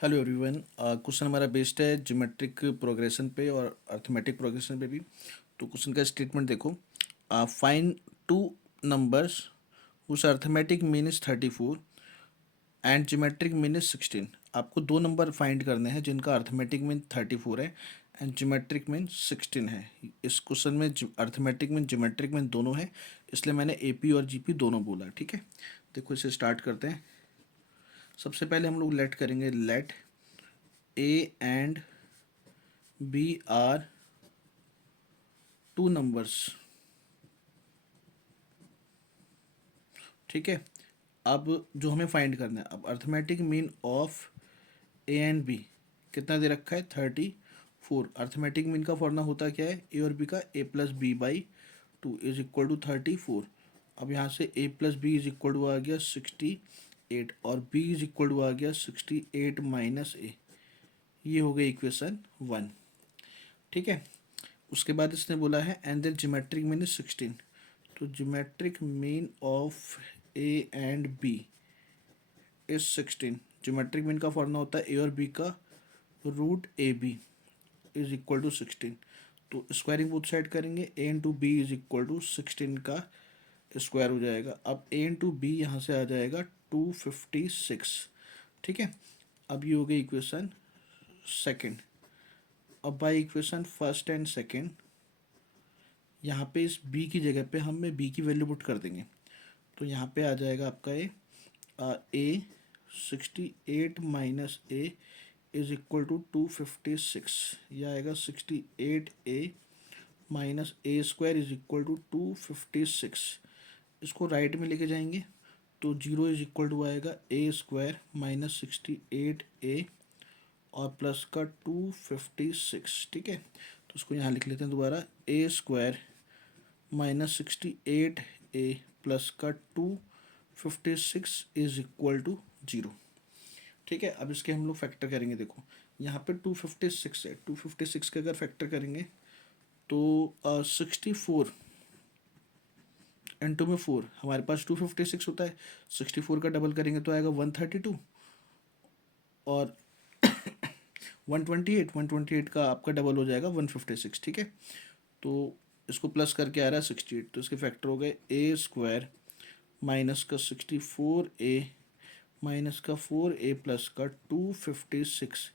Hello everyone. Question हमारा based है geometric progression पे और अर्थमेटिक प्रोग्रेशन पे भी। तो क्वेश्चन का स्टेटमेंट देखो। Find two numbers whose arithmetic mean is 34 and geometric mean is 16। आपको दो नंबर फाइंड करने हैं जिनका अर्थमेटिक मीन 34 है एंड ज्योमेट्रिक मीन 16 है। इस क्वेश्चन में अर्थमेटिक मीन ज्योमेट्रिक मीन दोनों है, इसलिए मैंने एपी और जीपी दोनों बोला। ठीक है, देखो इसे स्टार्ट करते हैं। सबसे पहले हम लोग लेट करेंगे। Let a and b are two numbers. ठीक है, अब जो हमें फाइंड करना है, अब arithmetic mean of A and b कितना दे रखा है 34। अर्थमेटिक मीन का फॉर्मूला होता क्या है, ए और बी का A plus B by 2 is equal to 34। अब यहाँ से A plus B is equal to आ गया 68 और बी इज इक्वल टू आ गया 68 माइनस ए। ये हो गई इक्वेशन 1। ठीक है, उसके बाद इसने बोला है and then geometric mean is 16। तो geometric mean of A and B is 16। Geometric mean का फॉर्मूला होता है ए और बी का root A B is equal to 16। तो स्क्वायरिंग बोथ साइड करेंगे, A into B is equal to 16 का square हो जाएगा। अब ए इंटू बी यहाँ से आ जाएगा 256। ठीक है, अब ये हो गई इक्वेशन सेकेंड। अब by equation first and second यहाँ पे इस b की जगह पे हम b की वैल्यू पुट कर देंगे। तो यहाँ पे आ जाएगा आपका a 68 minus a is equal to 256। यह आएगा 68a minus a square is equal to 256। इसको राइट में लेके जाएंगे तो 0 इज इक्वल टू आएगा ए स्क्वायर माइनस 68a और प्लस का 256। ठीक है, तो उसको यहाँ लिख लेते हैं दोबारा, ए स्क्वायर माइनस 68a प्लस का 256 इज इक्वल टू 0। ठीक है, अब इसके हम लोग फैक्टर करेंगे। देखो यहाँ पे 256 है, 256 के अगर फैक्टर करेंगे तो 64 इंटू में 4 हमारे पास 256 होता है। 64 का डबल करेंगे तो आएगा 132 और 128 का आपका डबल हो जाएगा 156। ठीक है, तो इसको प्लस करके आ रहा है 68, तो इसके फैक्टर हो गए ए स्क्वायर माइनस का 64a माइनस का 4a प्लस का 256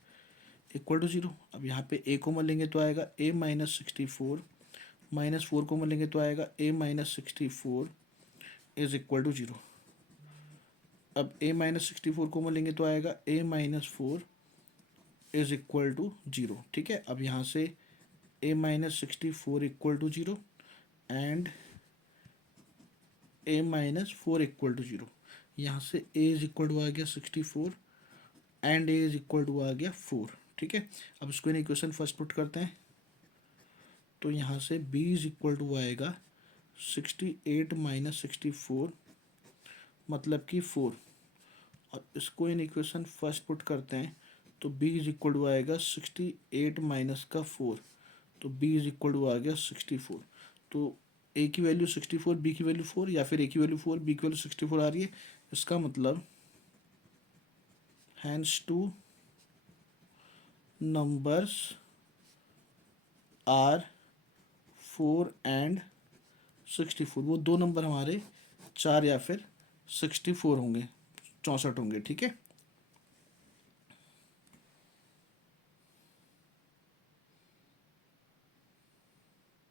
इक्वल टू 0। अब यहाँ पे a को मलेंगे तो आएगा a माइनस 64 माइनस 4 को मलेंगे तो आएगा a minus 64 is equal to 0। अब a माइनस 64 को मलेंगे तो आएगा a minus 4 is equal to 0। ठीक है, अब यहाँ से a minus 64 equal to 0 and a minus 4 equal to 0। यहाँ से a इज इक्वल टू आ गया 64 and a is equal to आ गया 4। ठीक है, अब इसको इन इक्वेशन फर्स्ट पुट करते हैं तो यहाँ से b इज इक्वल टू आएगा 68 माइनस 64 मतलब कि 4। और इसको इन इक्वेशन फर्स्ट पुट करते हैं तो b इज इक्वल टू आएगा 68 माइनस का 4, तो b इज इक्वल टू आ गया 64। तो a की वैल्यू 64, b की वैल्यू 4, या फिर a की वैल्यू 4, b की वैल्यू 64 आ रही है। इसका मतलब hence two numbers are 4 and 64। वो दो नंबर हमारे 4 या फिर 64 होंगे, 64 होंगे। ठीक है,